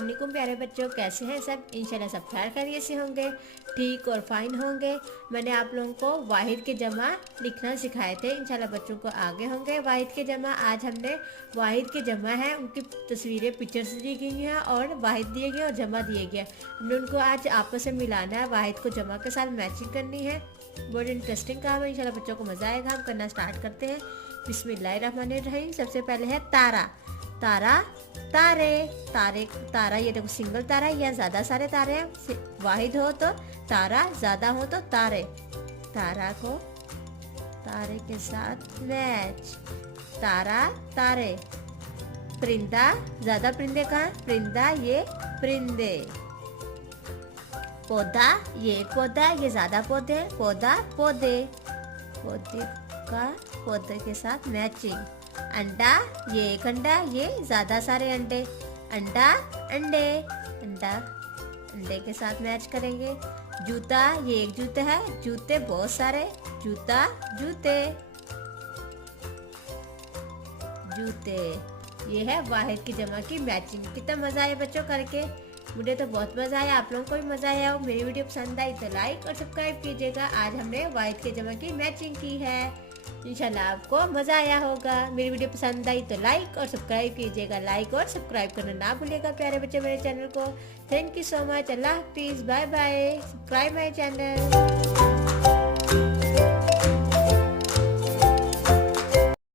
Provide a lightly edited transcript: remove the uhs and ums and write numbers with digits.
अस्सलाम वालेकुम प्यारे बच्चों, कैसे हैं सब। इंशाल्लाह सब खैर खैरियत से होंगे, ठीक और फाइन होंगे। मैंने आप लोगों को वाहिद के जमा लिखना सिखाए थे, इंशाल्लाह बच्चों को आगे होंगे वाहिद के जमा। आज हमने वाहिद के जमा है, उनकी तस्वीरें पिक्चर्स दी गई हैं और वाहिद दिए गए और जमा दिए गए। हमने उनको आज आपस में मिलाना है, वाहिद को जमा के साथ मैचिंग करनी है। बहुत इंटरेस्टिंग काम है, इंशाल्लाह बच्चों को मज़ा आएगा। हम करना स्टार्ट करते हैं। बिस्मिल्लाहिर्रहमानिर्रहीम। सबसे पहले है तारा। तारा, तारे, तारे, तारा। ये देखो सिंगल तारा है या ज़्यादा सारे तारे हैं। वाहिद हो तो तारा, ज़्यादा हो तो तारे। तारा को तारे के साथ मैच। तारा, तारे। परिंदा, ज़्यादा परिंदे कहाँ हैं? परिंदा, ये परिंदे। पौधा, ये एक पौधा है, ये ज़्यादा पौधे हैं। पौधा, पौधे। पौधे का पौधे के साथ मैचिंग। अंडा, ये एक अंडा, ये ज़्यादा सारे अंडे। अंडा, अंडे। अंडा, अंडे के साथ मैच करेंगे। जूता, ये एक जूता है, जूते बहुत सारे। जूता, जूते। जूते। ये है वाहिद की जमा की मैचिंग। कितना मज़ा आया बच्चों करके। मुझे तो बहुत मज़ा आया, आप लोगों को भी मज़ा आया हो। मेरी वीडियो पसंद आई तो लाइक और सब्सक्राइब कीजिएगा। आज हमने वाहिद के जमा की मैचिंग की है। इंशाल्लाह आपको मज़ा आया होगा। मेरी वीडियो पसंद आई तो लाइक और सब्सक्राइब कीजिएगा। लाइक और सब्सक्राइब करना ना भूलिएगा प्यारे बच्चे मेरे चैनल को। Thank you so much. अल्लाह हाफिज़, bye bye. Subscribe my channel.